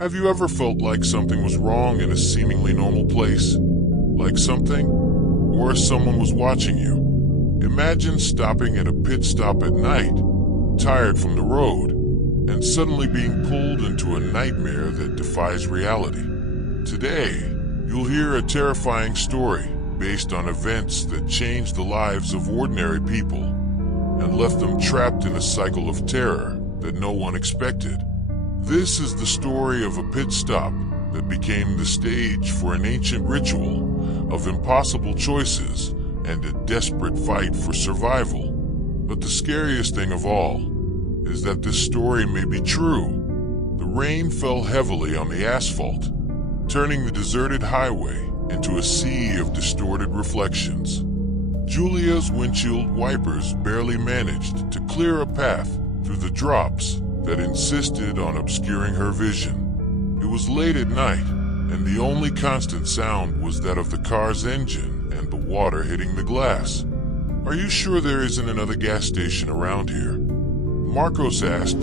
Have you ever felt like something was wrong in a seemingly normal place? Like something or someone was watching you? Imagine stopping at a pit stop at night, tired from the road, and suddenly being pulled into a nightmare that defies reality. Today, you'll hear a terrifying story based on events that changed the lives of ordinary people and left them trapped in a cycle of terror that no one expected. This is the story of a pit stop that became the stage for an ancient ritual of impossible choices and a desperate fight for survival. But the scariest thing of all is that this story may be true. The rain fell heavily on the asphalt, turning the deserted highway into a sea of distorted reflections. Julia's windshield wipers barely managed to clear a path through the drops that insisted on obscuring her vision. It was late at night, and the only constant sound was that of the car's engine and the water hitting the glass. "Are you sure there isn't another gas station around here?" Marcos asked,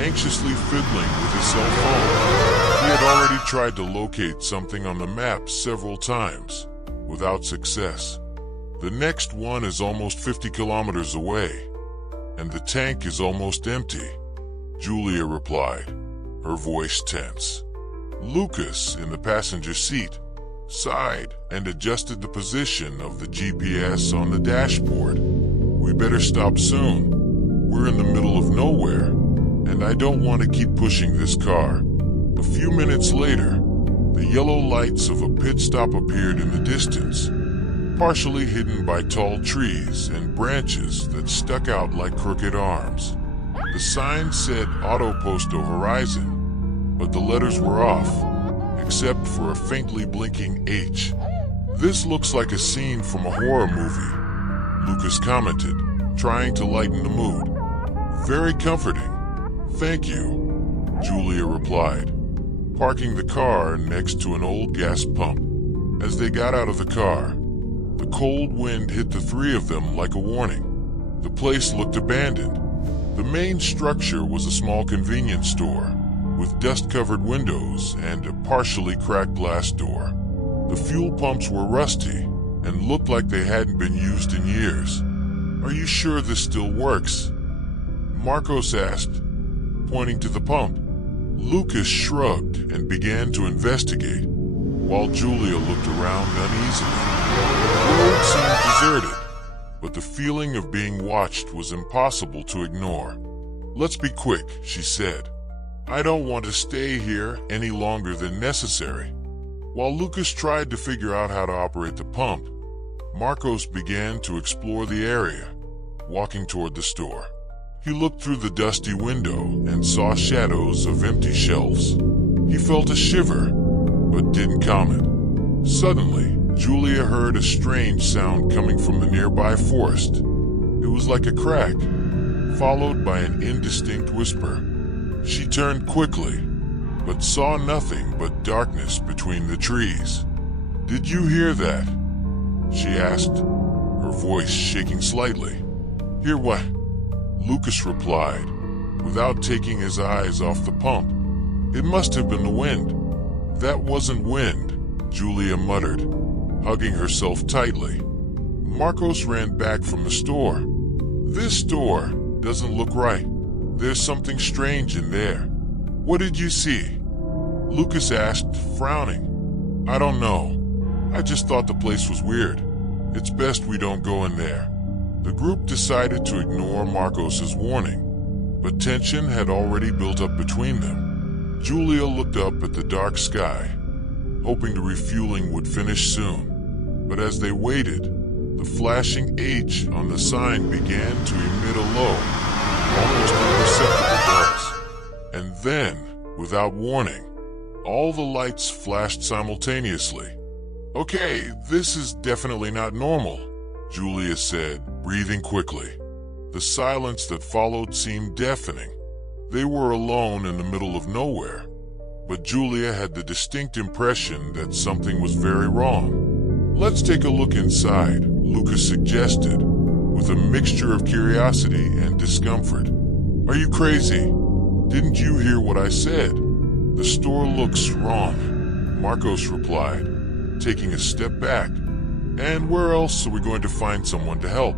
anxiously fiddling with his cell phone. He had already tried to locate something on the map several times, without success. "The next one is almost 50 kilometers away, and the tank is almost empty," Julia replied, her voice tense. Lucas, in the passenger seat, sighed and adjusted the position of the GPS on the dashboard. "We better stop soon. We're in the middle of nowhere, and I don't want to keep pushing this car." A few minutes later, the yellow lights of a pit stop appeared in the distance, partially hidden by tall trees and branches that stuck out like crooked arms. The sign said Auto Posto Horizon, but the letters were off, except for a faintly blinking H. "This looks like a scene from a horror movie," Lucas commented, trying to lighten the mood. "Very comforting. Thank you," Julia replied, parking the car next to an old gas pump. As they got out of the car, the cold wind hit the three of them like a warning. The place looked abandoned. The main structure was a small convenience store, with dust-covered windows and a partially cracked glass door. The fuel pumps were rusty and looked like they hadn't been used in years. "Are you sure this still works?" Marcos asked, pointing to the pump. Lucas shrugged and began to investigate, while Julia looked around uneasily. The road seemed deserted, but the feeling of being watched was impossible to ignore. "Let's be quick," she said. "I don't want to stay here any longer than necessary." While Lucas tried to figure out how to operate the pump, Marcos began to explore the area, walking toward the store. He looked through the dusty window and saw shadows of empty shelves. He felt a shiver, but didn't comment. Suddenly, Julia heard a strange sound coming from the nearby forest. It was like a crack, followed by an indistinct whisper. She turned quickly, but saw nothing but darkness between the trees. "Did you hear that?" she asked, her voice shaking slightly. "Hear what?" Lucas replied, without taking his eyes off the pump. "It must have been the wind." "That wasn't wind," Julia muttered, hugging herself tightly. Marcos ran back from the store. "This store doesn't look right. There's something strange in there." "What did you see?" Lucas asked, frowning. "I don't know. I just thought the place was weird. It's best we don't go in there." The group decided to ignore Marcos's warning, but tension had already built up between them. Julia looked up at the dark sky, hoping the refueling would finish soon. But as they waited, the flashing H on the sign began to emit a low, almost imperceptible buzz. And then, without warning, all the lights flashed simultaneously. "Okay, this is definitely not normal," Julia said, breathing quickly. The silence that followed seemed deafening. They were alone in the middle of nowhere, but Julia had the distinct impression that something was very wrong. "Let's take a look inside," Lucas suggested, with a mixture of curiosity and discomfort. "Are you crazy? Didn't you hear what I said?" The store looks wrong, Marcos replied, taking a step back. And where else are we going to find someone to help?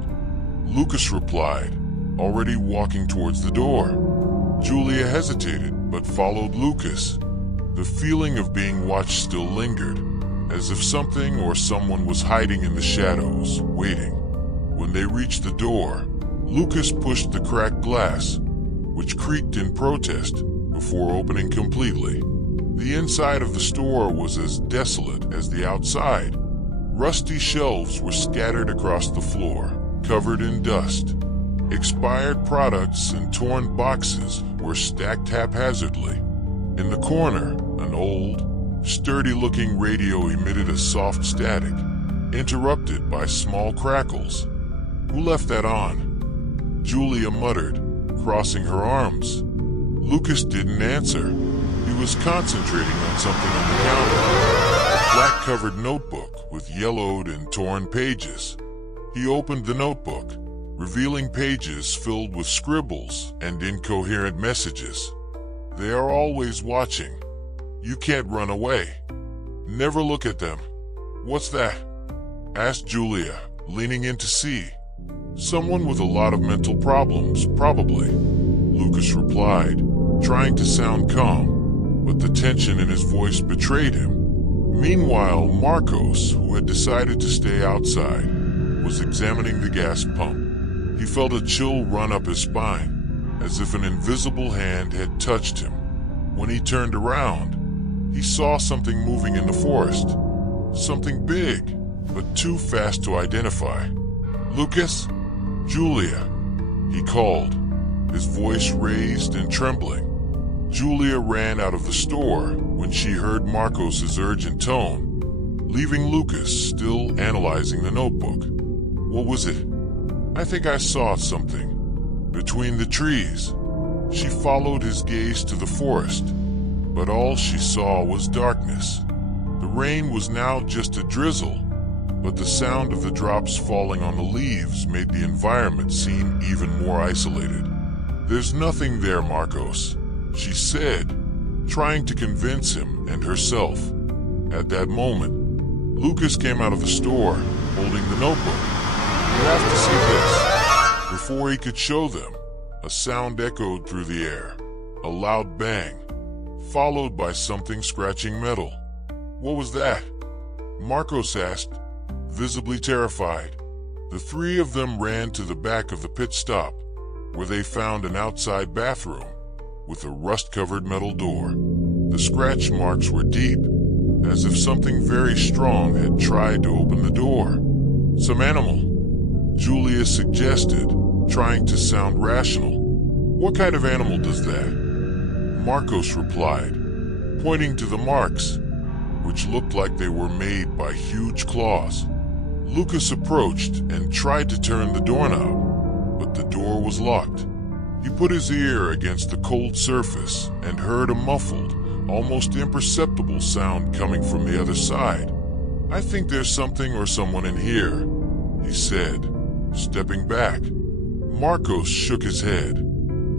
Lucas replied, already walking towards the door. Julia hesitated, but followed Lucas. The feeling of being watched still lingered, as if something or someone was hiding in the shadows, waiting. When they reached the door, Lucas pushed the cracked glass, which creaked in protest, before opening completely. The inside of the store was as desolate as the outside. Rusty shelves were scattered across the floor, covered in dust. Expired products and torn boxes were stacked haphazardly. In the corner, an old, sturdy-looking radio emitted a soft static, interrupted by small crackles. Who left that on? Julia muttered, crossing her arms. Lucas didn't answer. He was concentrating on something on the counter. A black-covered notebook with yellowed and torn pages. He opened the notebook, revealing pages filled with scribbles and incoherent messages. They are always watching. You can't run away. Never look at them. What's that? Asked Julia, leaning in to see. Someone with a lot of mental problems, probably. Lucas replied, trying to sound calm, but the tension in his voice betrayed him. Meanwhile, Marcos, who had decided to stay outside, was examining the gas pump. He felt a chill run up his spine, as if an invisible hand had touched him. When he turned around, he saw something moving in the forest. Something big, but too fast to identify. Lucas? Julia, he called, his voice raised and trembling. Julia ran out of the store when she heard Marcos's urgent tone, leaving Lucas still analyzing the notebook. What was it? I think I saw something. Between the trees. She followed his gaze to the forest, but all she saw was darkness. The rain was now just a drizzle, but the sound of the drops falling on the leaves made the environment seem even more isolated. There's nothing there, Marcos, she said, trying to convince him and herself. At that moment, Lucas came out of the store, holding the notebook. You have to see this. Before he could show them, a sound echoed through the air, a loud bang, followed by something scratching metal. What was that? Marcos asked, visibly terrified. The three of them ran to the back of the pit stop, where they found an outside bathroom with a rust-covered metal door. The scratch marks were deep, as if something very strong had tried to open the door. Some animal, Julia suggested, trying to sound rational. What kind of animal does that? Marcos replied, pointing to the marks, which looked like they were made by huge claws. Lucas approached and tried to turn the doorknob, but the door was locked. He put his ear against the cold surface and heard a muffled, almost imperceptible sound coming from the other side. I think there's something or someone in here, he said, stepping back. Marcos shook his head,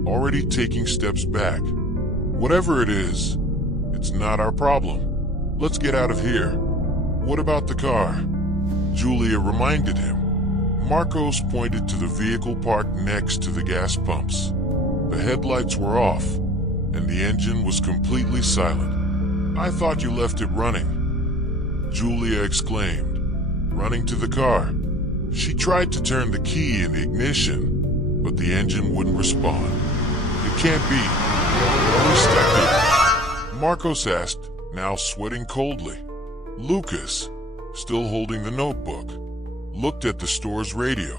already taking steps back. Whatever it is, it's not our problem. Let's get out of here. What about the car? Julia reminded him. Marcos pointed to the vehicle parked next to the gas pumps. The headlights were off, and the engine was completely silent. I thought you left it running, Julia exclaimed, running to the car. She tried to turn the key in the ignition, but the engine wouldn't respond. It can't be. Are we stuck here? Marcos asked, now sweating coldly. Lucas, still holding the notebook, looked at the store's radio,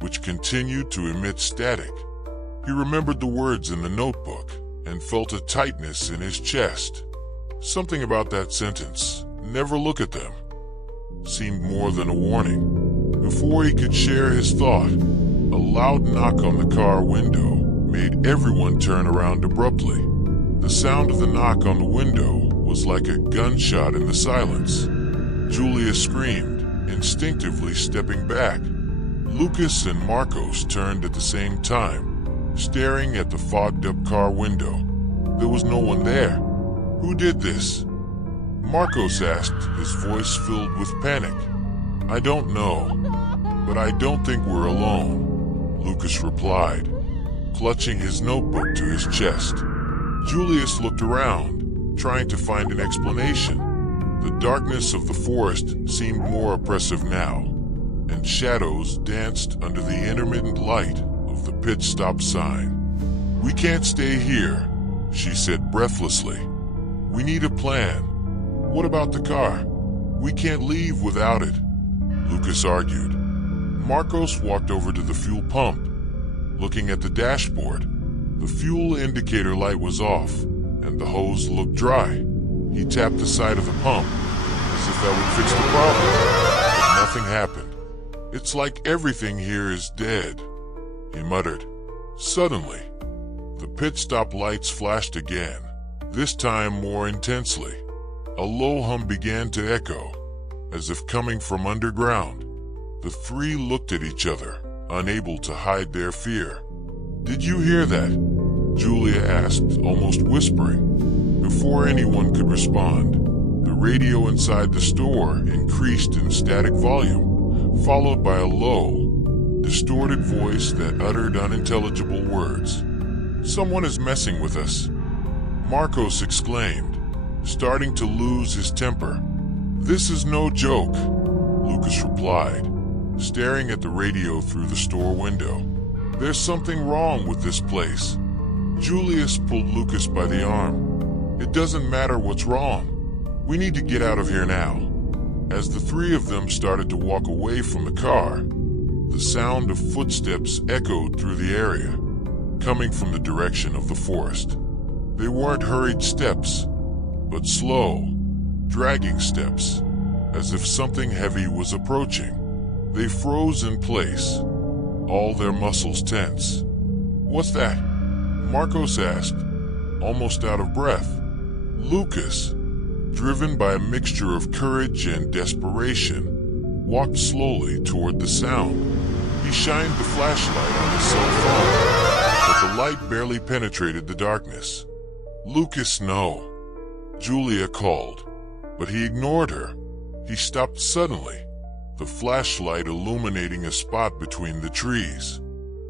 which continued to emit static. He remembered the words in the notebook and felt a tightness in his chest. Something about that sentence, never look at them, seemed more than a warning. Before he could share his thought, a loud knock on the car window made everyone turn around abruptly. The sound of the knock on the window was like a gunshot in the silence. Julia screamed, instinctively stepping back. Lucas and Marcos turned at the same time, staring at the fogged-up car window. There was no one there. Who did this? Marcos asked, his voice filled with panic. I don't know, but I don't think we're alone, Lucas replied, clutching his notebook to his chest. Julius looked around, trying to find an explanation. The darkness of the forest seemed more oppressive now, and shadows danced under the intermittent light of the pit stop sign. We can't stay here, she said breathlessly. We need a plan. What about the car? We can't leave without it, Lucas argued. Marcos walked over to the fuel pump. Looking at the dashboard, the fuel indicator light was off, and the hose looked dry. He tapped the side of the pump, as if that would fix the problem, but nothing happened. It's like everything here is dead, he muttered. Suddenly, the pit stop lights flashed again, this time more intensely. A low hum began to echo, as if coming from underground. The three looked at each other, unable to hide their fear. Did you hear that? Julia asked, almost whispering. Before anyone could respond, the radio inside the store increased in static volume, followed by a low, distorted voice that uttered unintelligible words. Someone is messing with us, Marcos exclaimed, starting to lose his temper. This is no joke, Lucas replied, staring at the radio through the store window. There's something wrong with this place. Julius pulled Lucas by the arm. It doesn't matter what's wrong. We need to get out of here now. As the three of them started to walk away from the car, the sound of footsteps echoed through the area, coming from the direction of the forest. They weren't hurried steps, but slow, dragging steps, as if something heavy was approaching. They froze in place, all their muscles tense. What's that? Marcos asked, almost out of breath. Lucas, driven by a mixture of courage and desperation, walked slowly toward the sound. He shined the flashlight on his cell phone, but the light barely penetrated the darkness. Lucas, no, Julia called, but he ignored her. He stopped suddenly, the flashlight illuminating a spot between the trees.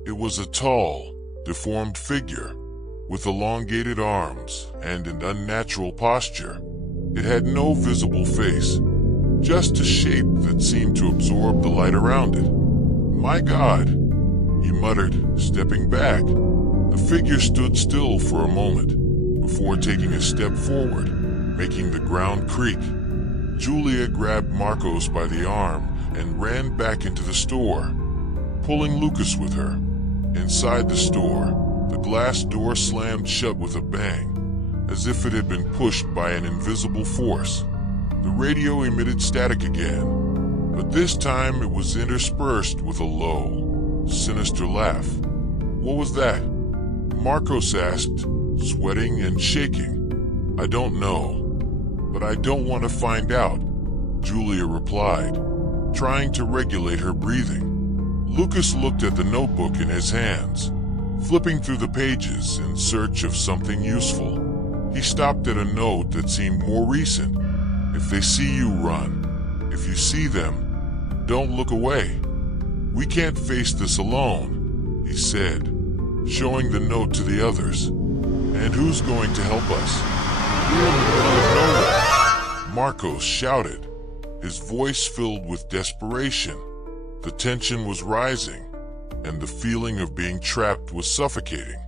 It was a tall, deformed figure, with elongated arms and an unnatural posture. It had no visible face, just a shape that seemed to absorb the light around it. My God, he muttered, stepping back. The figure stood still for a moment, before taking a step forward, making the ground creak. Julia grabbed Marcos by the arm and ran back into the store, pulling Lucas with her. Inside the store, the glass door slammed shut with a bang, as if it had been pushed by an invisible force. The radio emitted static again, but this time it was interspersed with a low, sinister laugh. What was that? Marcos asked, sweating and shaking. I don't know, but I don't want to find out, Julia replied, trying to regulate her breathing. Lucas looked at the notebook in his hands, flipping through the pages in search of something useful. He stopped at a note that seemed more recent. If they see you, run. If you see them, don't look away. We can't face this alone, he said, showing the note to the others. And who's going to help us? We're in the middle of nowhere, Marcos shouted, his voice filled with desperation. The tension was rising, and the feeling of being trapped was suffocating.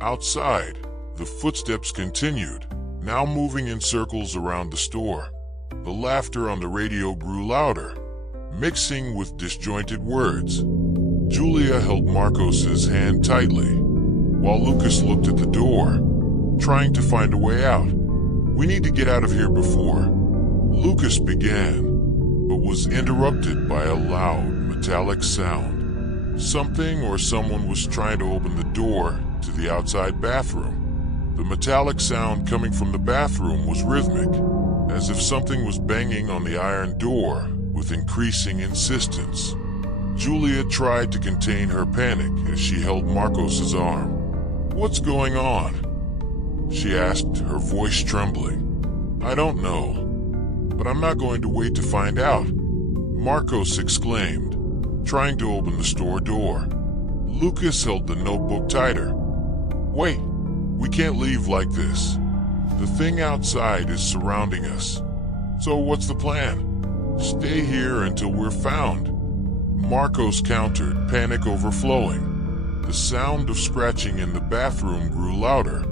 Outside, the footsteps continued, now moving in circles around the store. The laughter on the radio grew louder, mixing with disjointed words. Julia held Marcos's hand tightly, while Lucas looked at the door, trying to find a way out. We need to get out of here before. Lucas began, but was interrupted by a loud, metallic sound. Something or someone was trying to open the door to the outside bathroom. The metallic sound coming from the bathroom was rhythmic, as if something was banging on the iron door with increasing insistence. Julia tried to contain her panic as she held Marcos's arm. What's going on? She asked, her voice trembling. I don't know, but I'm not going to wait to find out, Marcos exclaimed, trying to open the store door. Lucas held the notebook tighter. Wait, we can't leave like this. The thing outside is surrounding us. So what's the plan? Stay here until we're found, Marcos countered, panic overflowing. The sound of scratching in the bathroom grew louder,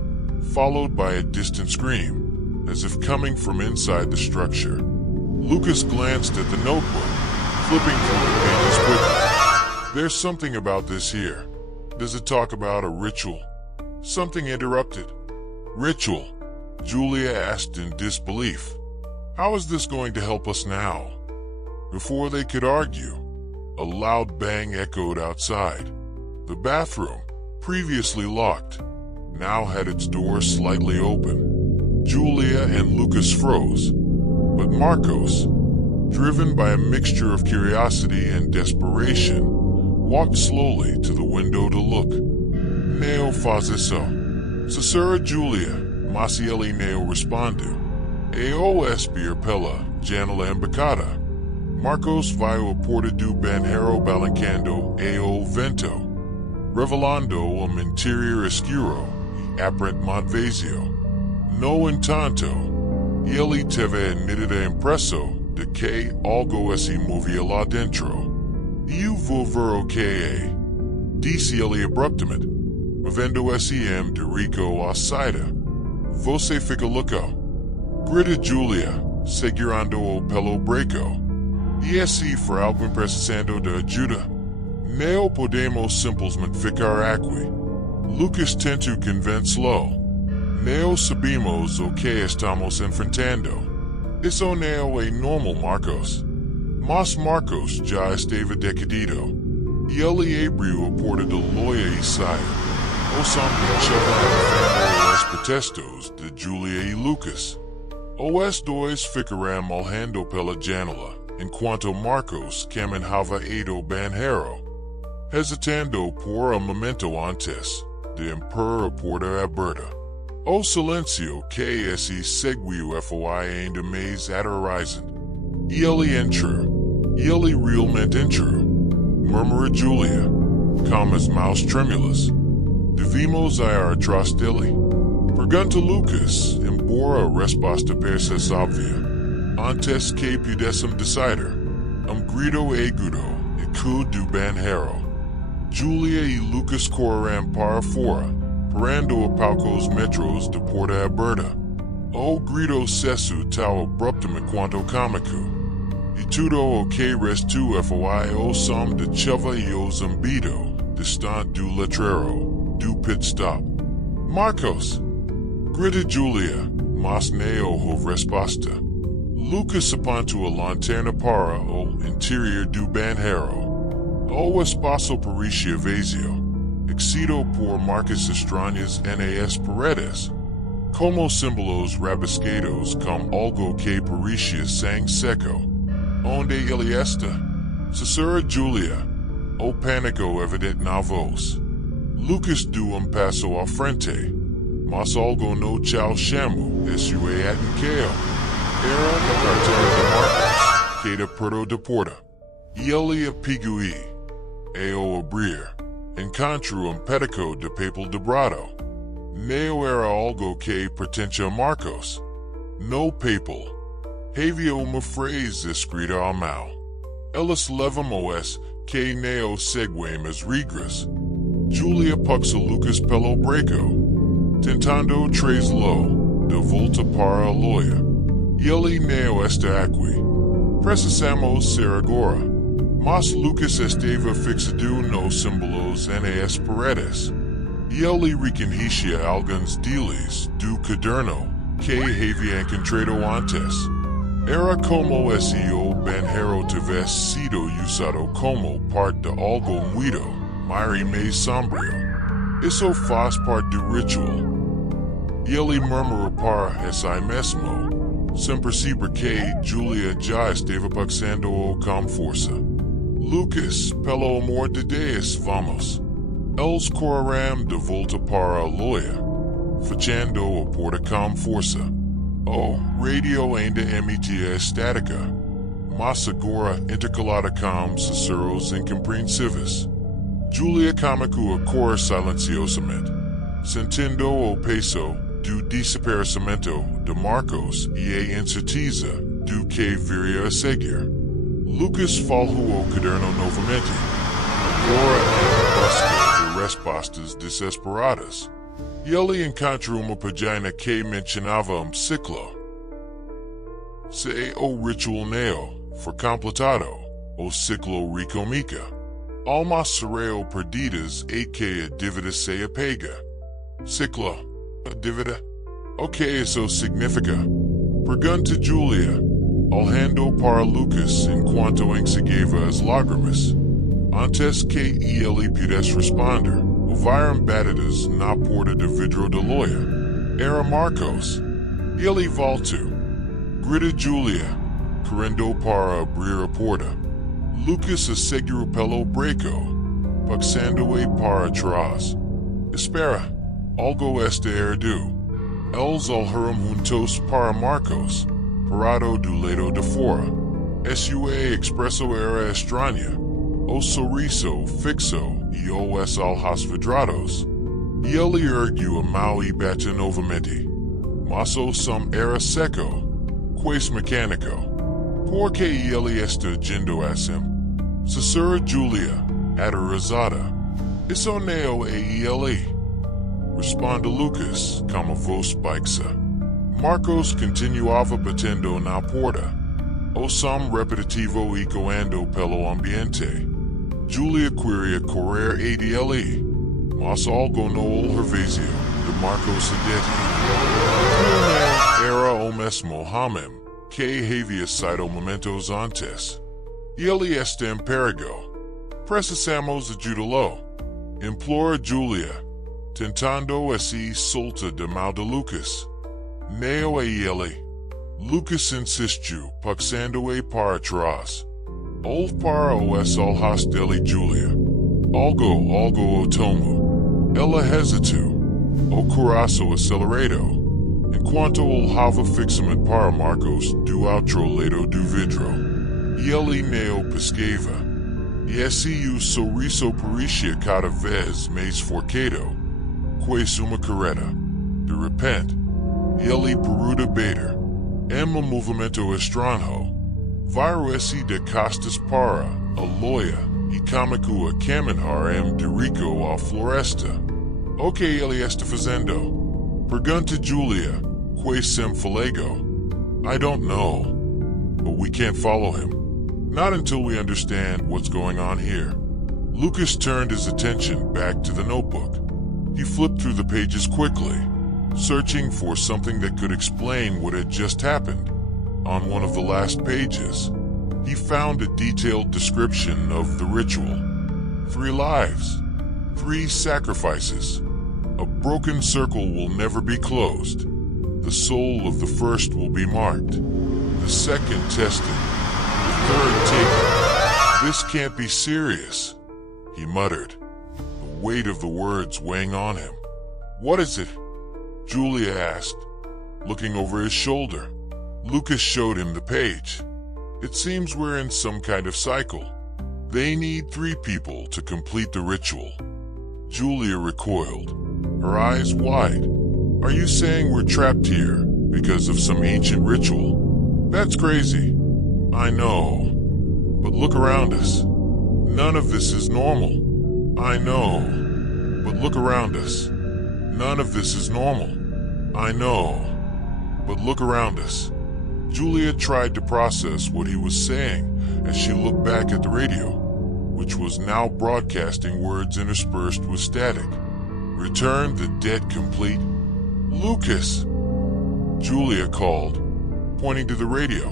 followed by a distant scream, as if coming from inside the structure. Lucas glanced at the notebook, flipping through the pages quickly. There's something about this here. Does it talk about a ritual? Something interrupted. Ritual? Julia asked in disbelief. How is this going to help us now? Before they could argue, a loud bang echoed outside. The bathroom, previously locked, now had its door slightly open. Julia and Lucas froze, but Marcos, driven by a mixture of curiosity and desperation, walked slowly to the window to look. Neo faz isso. Cessura Julia, Macieli Neo respondeu. Eu espero pela janela embicada. Marcos viu a porta do banheiro balançando ao vento, revelando interior escuro e aparentemente vazio. No entanto, ele teve a nítida impressão de que algo se movia lá dentro. Eu vou ver o que é, disse ele abruptamente, movendo de rico à saída. Você fica louco, grita Julia, segurando-o pelo braço. E se for algo precisando de ajuda, não podemos simplesmente ficar aqui. Lucas tentou convencê-lo. Não sabemos o que estamos enfrentando. Isso não é normal, Marcos. Mas Marcos já estava decidido. E ele abriu a porta da loja e saiu. O som de os protestos de Julia e Lucas. Os dois ficaram malhando pela janela, enquanto Marcos caminhava ao banheiro, hesitando por momento antes de impor a porta aberta. O silêncio que se seguiu foi ainda mais aterrorizante. Ele entrou. Ele realmente entrou, murmurou Julia, com as mãos trêmulas. Devemos ir atrás dele? Pergunta Lucas, embora a resposta parecesse óbvia. Antes que pudessem decidir, grito agudo ecoou do banheiro. Julia e Lucas correram para fora, parando a poucos metros da porta aberta. O grito cessou tão abruptamente quanto cômico. E tudo o que restou foi o som de chuva e o zumbido distante do letreiro do pit stop. Marcos! Grita Julia, mas não houve resposta. Lucas apontou a lanterna para o interior do banheiro. O espaço parecia vazio, exceto por marcas estranhas nas paredes, como símbolos rabiscados com algo que parecia sangue seco. Onde ele está? Cessura Julia, o pânico evidente na voz. Lucas deu passo à frente, mas algo no chão chamou esse atenção. Era a carteira de Marcos, que era perto da porta. E ele a pegou e, ao abrir, encontrou pedaço de papel dobrado. Não era algo que pertencia a Marcos. No papel, havia uma frase escrita à mão. Elas levam-os que não seguem as regras. Julia puxa Lucas pelo braço, tentando trazê-lo de volta para a loja. Ele não está aqui. Precisamos ser agora. Mas Lucas estava fixado nos símbolos nas paredes. E ele reconhecia alguns deles do caderno que havia encontrado antes. Era como se o banheiro tivesse sido usado como parte de algo muito mais sombrio. Isso faz parte do ritual. Ele murmurou para si mesmo, sem perceber que Julia já estava passando-o com força. Lucas, pelo amor de Deus, vamos. Eles correram de volta para a loja, fechando a porta com força. O radio ainda emitia estática, mas agora intercalada com sussurros incompreensíveis. Julia Kamaku acorda silenciosamente, sentindo o peso do desaparecimento de Marcos e a incerteza do que viria a seguir. Lucas folheou o caderno novamente, agora em busca de respostas desesperadas. E ele encontrou uma página que mencionava ciclo. Se o ritual não for completado, o ciclo recomica. Almas serão perdidas e que a dívida se apega. Ciclo. A dívida? O que isso significa? Pergunta Julia, olhando para Lucas enquanto enxugava as lágrimas. Antes que ele pudesse responder, ouviram batidas na porta de vidro da loja. Era Marcos. Ele voltou. Grita Julia, correndo para abrir a porta. Lucas a seguiu pelo breco, passando-a para trás. Espera, algo está errado. Eles olharam juntos para Marcos, parado do lado de fora. Sua expressão era estranha. O sorriso fixo e os olhos vidrados. E ele ergueu a mão e bateu novamente. Mas o som era seco, quase mecânico. Por que ele está agindo assim? Sussurra Julia, aterrorizada. Isso não é ele. Responde Lucas com a voz baixa. Marcos continuava batendo na porta. O som repetitivo ecoando pelo ambiente. Julia queria correr e ele, mas algo no olhar vazio de Marcos se detinha. Era o mesmo homem que havia sido momentos antes. Ele está em perigo. Precisamos ajudá-lo. Implora Julia, tentando se soltar da mão de Lucas. Não a ele. Lucas insistiu, passando-a para trás. Olhe para os olhos dele, Julia. Algo o tomou. Ela hesitou. O coração acelerou, enquanto olhava fixamente para Marcos do outro lado do vidro. E ele não piscava. E assim o sorriso parecia cada vez mais forcado, quase uma careta. De repente, ele parou de bater. Em movimento estranho, viram-se de costas para a loja e começou a caminhar em direção à floresta. O que ele está fazendo? Pergunta Julia, quase sem falago. I don't know, but we can't follow him. Not until we understand what's going on here. Lucas turned his attention back to the notebook. He flipped through the pages quickly, searching for something that could explain what had just happened. On one of the last pages, he found a detailed description of the ritual. 3 lives, 3 sacrifices. A broken circle will never be closed. The soul of the first will be marked. The second tested. The third taken. This can't be serious, he muttered, the weight of the words weighing on him. What is it? Julia asked, looking over his shoulder. Lucas showed him the page. It seems we're in some kind of cycle. They need 3 people to complete the ritual. Julia recoiled, her eyes wide. Are you saying we're trapped here because of some ancient ritual? That's crazy. I know. But look around us. None of this is normal. I know. But look around us. None of this is normal. I know. But look around us. Julia tried to process what he was saying as she looked back at the radio, which was now broadcasting words interspersed with static. Return the debt complete. Lucas! Julia called, pointing to the radio.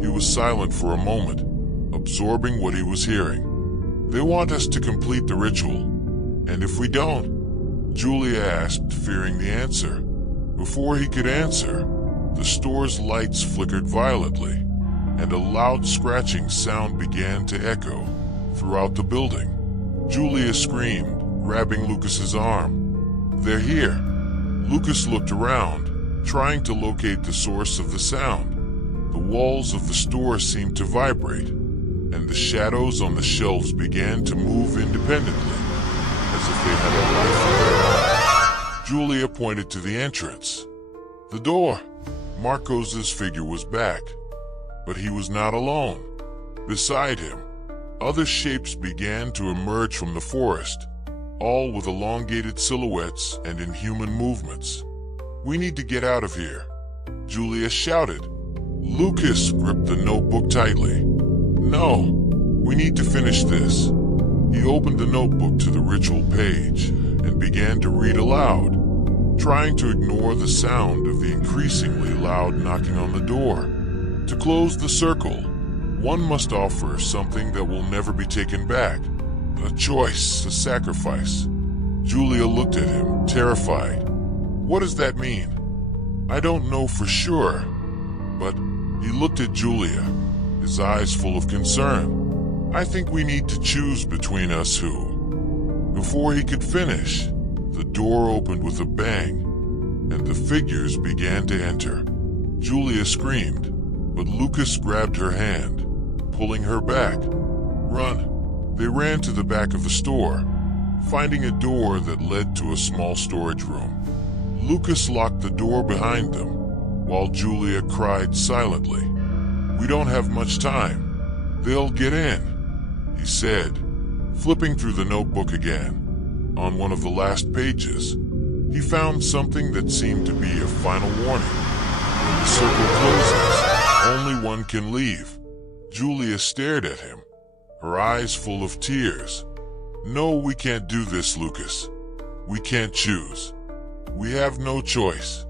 He was silent for a moment, absorbing what he was hearing. They want us to complete the ritual. And if we don't? Julia asked, fearing the answer. Before he could answer, the store's lights flickered violently, and a loud scratching sound began to echo throughout the building. Julia screamed, grabbing Lucas's arm. They're here. Lucas looked around, trying to locate the source of the sound. The walls of the store seemed to vibrate, and the shadows on the shelves began to move independently, as if they had a life of their own. Julia pointed to the entrance. The door. Marcos's figure was back, but he was not alone. Beside him, other shapes began to emerge from the forest, all with elongated silhouettes and inhuman movements. "We need to get out of here," Julia shouted. Lucas gripped the notebook tightly. "No, we need to finish this." He opened the notebook to the ritual page and began to read aloud, trying to ignore the sound of the increasingly loud knocking on the door. To close the circle, one must offer something that will never be taken back. A choice, a sacrifice. Julia looked at him, terrified. "What does that mean?" "I don't know for sure." But he looked at Julia, his eyes full of concern. "I think we need to choose between us who." Before he could finish, the door opened with a bang, and the figures began to enter. Julia screamed, but Lucas grabbed her hand, pulling her back. "Run!" They ran to the back of the store, finding a door that led to a small storage room. Lucas locked the door behind them, while Julia cried silently. "We don't have much time. They'll get in," he said, flipping through the notebook again. On one of the last pages, he found something that seemed to be a final warning. When the circle closes, only one can leave. Julia stared at him, her eyes full of tears. "No, we can't do this, Lucas. We can't choose. We have no choice."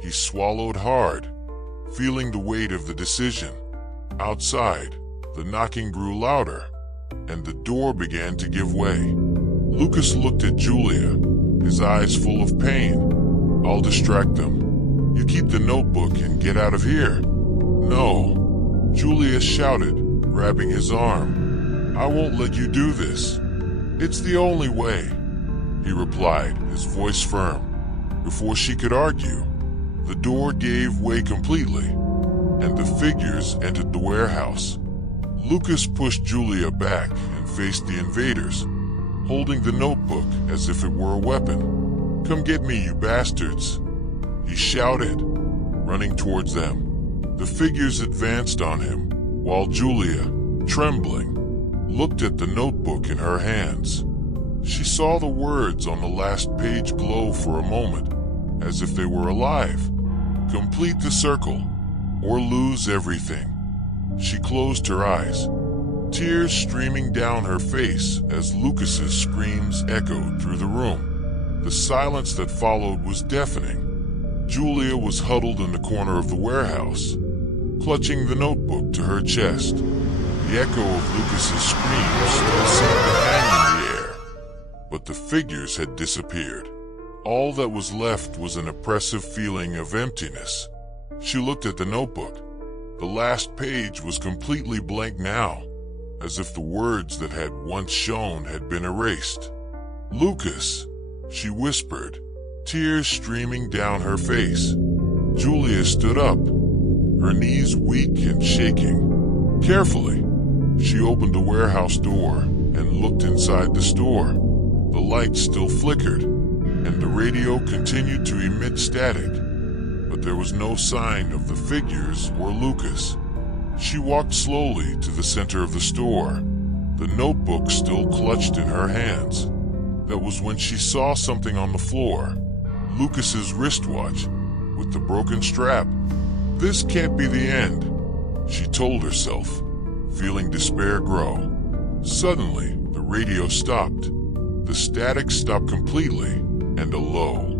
He swallowed hard, feeling the weight of the decision. Outside, the knocking grew louder, and the door began to give way. Lucas looked at Julia, his eyes full of pain. "I'll distract them. You keep the notebook and get out of here." "No," Julia shouted, grabbing his arm. "I won't let you do this. It's the only way," he replied, his voice firm. Before she could argue, the door gave way completely, and the figures entered the warehouse. Lucas pushed Julia back and faced the invaders, holding the notebook as if it were a weapon. "Come get me, you bastards," he shouted, running towards them. The figures advanced on him, while Julia, trembling, looked at the notebook in her hands. She saw the words on the last page glow for a moment, as if they were alive. "Complete the circle, or lose everything." She closed her eyes, tears streaming down her face as Lucas's screams echoed through the room. The silence that followed was deafening. Julia was huddled in the corner of the warehouse, clutching the notebook to her chest. The echo of Lucas's screams still seemed to hang in the air, but the figures had disappeared. All that was left was an oppressive feeling of emptiness. She looked at the notebook. The last page was completely blank now, as if the words that had once shown had been erased. "Lucas," she whispered, tears streaming down her face. Julia stood up, her knees weak and shaking. Carefully, she opened the warehouse door and looked inside the store. The lights still flickered, and the radio continued to emit static, but there was no sign of the figures or Lucas. She walked slowly to the center of the store, the notebook still clutched in her hands. That was when she saw something on the floor, Lucas's wristwatch with the broken strap. "This can't be the end," she told herself, feeling despair grow. Suddenly, the radio stopped. The static stopped completely, and a low,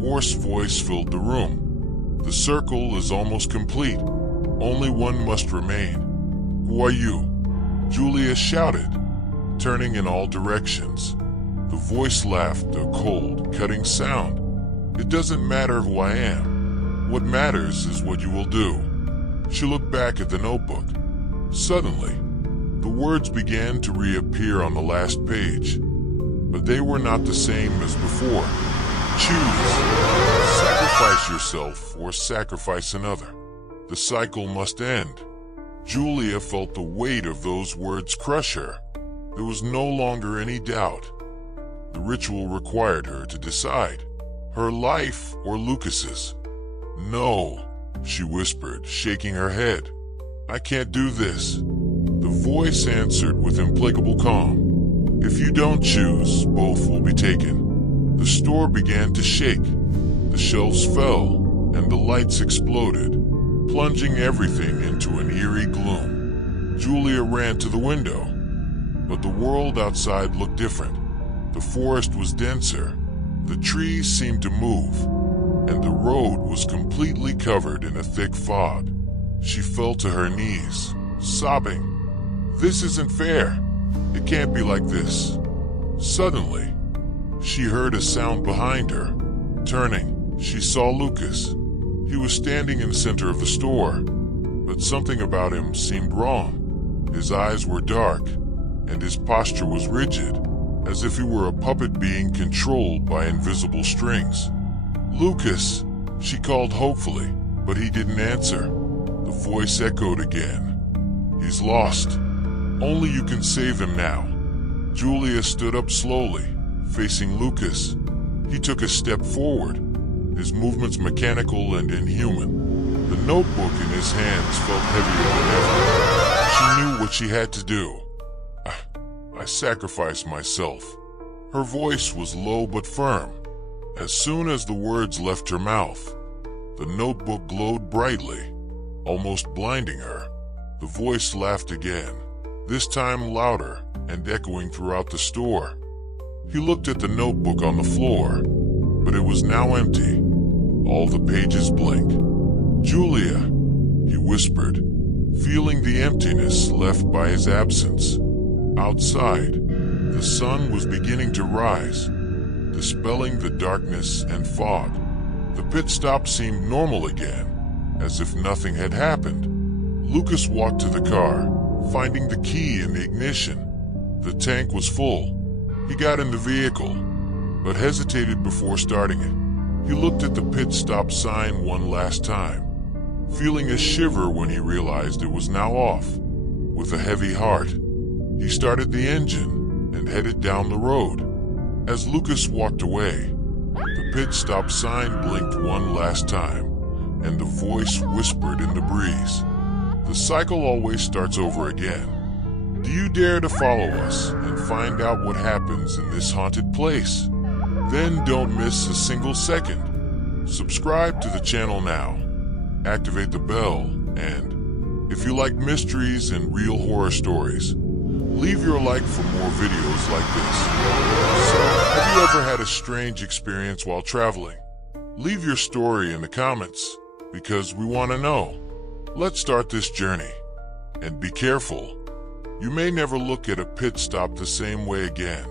hoarse voice filled the room. "The circle is almost complete. Only one must remain. Who are you?" Julia shouted, turning in all directions. The voice laughed, a cold, cutting sound. "It doesn't matter who I am. What matters is what you will do." She looked back at the notebook. Suddenly, the words began to reappear on the last page, but they were not the same as before. "Choose. Sacrifice. Sacrifice yourself or sacrifice another. The cycle must end. Julia felt the weight of those words crush her. There was no longer any doubt. The ritual required her to decide. Her life or Lucas's. No, she whispered, shaking her head. I can't do this. The voice answered with implacable calm. If you don't choose, both will be taken. The store began to shake. The shelves fell, and the lights exploded, plunging everything into an eerie gloom. Julia ran to the window, but the world outside looked different. The forest was denser, the trees seemed to move, and the road was completely covered in a thick fog. She fell to her knees, sobbing. This isn't fair. It can't be like this. Suddenly, she heard a sound behind her. Turning, she saw Lucas. He was standing in the center of the store, but something about him seemed wrong. His eyes were dark, and his posture was rigid, as if he were a puppet being controlled by invisible strings. Lucas, she called hopefully, but he didn't answer. The voice echoed again. He's lost. Only you can save him now. Julia stood up slowly, facing Lucas. He took a step forward, his movements mechanical and inhuman. The notebook in his hands felt heavier than ever. She knew what she had to do. I sacrificed myself. Her voice was low but firm. As soon as the words left her mouth, the notebook glowed brightly, almost blinding her. The voice laughed again, this time louder and echoing throughout the store. He looked at the notebook on the floor, but it was now empty, all the pages blank. Julia, he whispered, feeling the emptiness left by his absence. Outside, the sun was beginning to rise, dispelling the darkness and fog. The pit stop seemed normal again, as if nothing had happened. Lucas walked to the car, finding the key in the ignition. The tank was full. He got in the vehicle, but hesitated before starting it. He looked at the pit stop sign one last time, feeling a shiver when he realized it was now off. With a heavy heart, he started the engine and headed down the road. As Lucas walked away, the pit stop sign blinked one last time, and the voice whispered in the breeze. The cycle always starts over again. Do you dare to follow us and find out what happens in this haunted place? Then don't miss a single second. Subscribe to the channel now, activate the bell, and if you like mysteries and real horror stories, leave your like for more videos like this. So, have you ever had a strange experience while traveling? Leave your story in the comments, because we want to know. Let's start this journey. And be careful. You may never look at a pit stop the same way again.